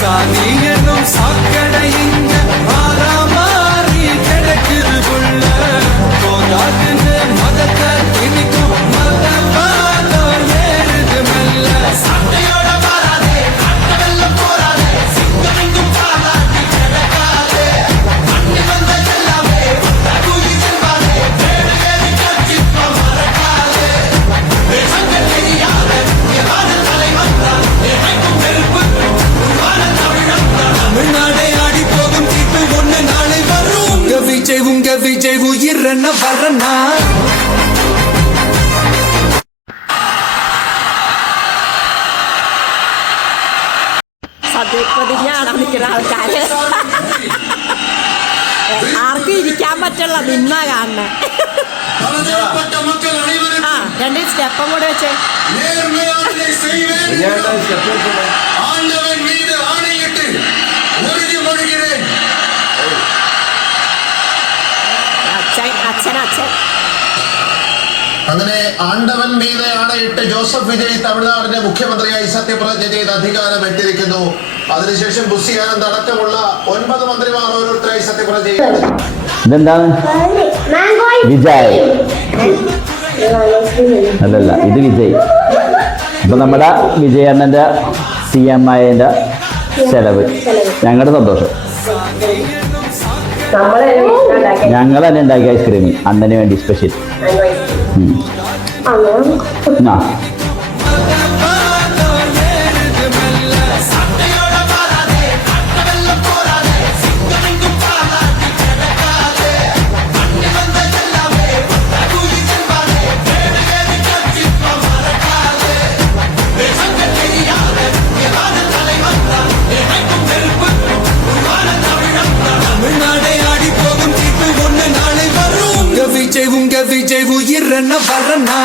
சாதி என்னும் சாக்கடை இங்க மாறாமாறி கிடக்குது புள்ள போதாதுன்னு மதத்தை திணிக்கும் மதவாதம் ஏறுது மெல்ல சண்டையோட வராதே கட்டவெல்லாம் போராதே சிங்கமெங்கும் பாராட்டி கிடக்காதே அண்ணி வந்த எல்லாமே தகுதி செல்வாதே வேடு ஏறி கட்சிப்ப மறக்காதே தேசங்கள் தெரியாத எவாத தலைவந்தான் எமைக்கும் நெருப்புக்கு உருவான தமிழந்தான் தமிழ்நாடே ஆடி போகும் தீர்ப்பு ஒண்ணு நாளை வரும் உங்க விஜய் உயிர் என்ன வரனா സദ്യക്കൊതിഞ്ഞാണ് നിൽക്കുന്ന ആൾക്കാര് ആർക്കും ഇരിക്കാൻ പറ്റുള്ള നിന്ന കാണണേ ആ രണ്ട് സ്റ്റെപ്പം കൂടെ വെച്ചേ അച്ഛൻ അങ്ങനെ ആണ്ടവൻ മീതെ ആണയിട്ട് ജോസഫ് വിജയ് തമിഴ്നാടിന്റെ മുഖ്യമന്ത്രിയായി സത്യപ്രതിജ്ഞ ചെയ്ത് അധികാരം ഏറ്റിരിക്കുന്നു. അതിനുശേഷം ബുസി ആനന്ദ് അടക്കമുള്ള 9 മന്ത്രിമാർ ഓരോരുത്തരായി സത്യപ്രതിജ്ഞ ചെയ്തു. ഇതെന്താണ്? വിജയ് അല്ലല്ല, ഇത് വിജയ്. അപ്പൊ നമ്മുടെ വിജയണ്ണന്റെ CM ആയതിന്റെ ചെലവ് ഞങ്ങളുടെ സന്തോഷം. ഞങ്ങൾ തന്നെ ഉണ്ടാക്കിയ ഐസ്ക്രീം അണ്ണന് വേണ്ടി സ്പെഷ്യൽ. உங்க விஜய் உயிர் என்ன வரனா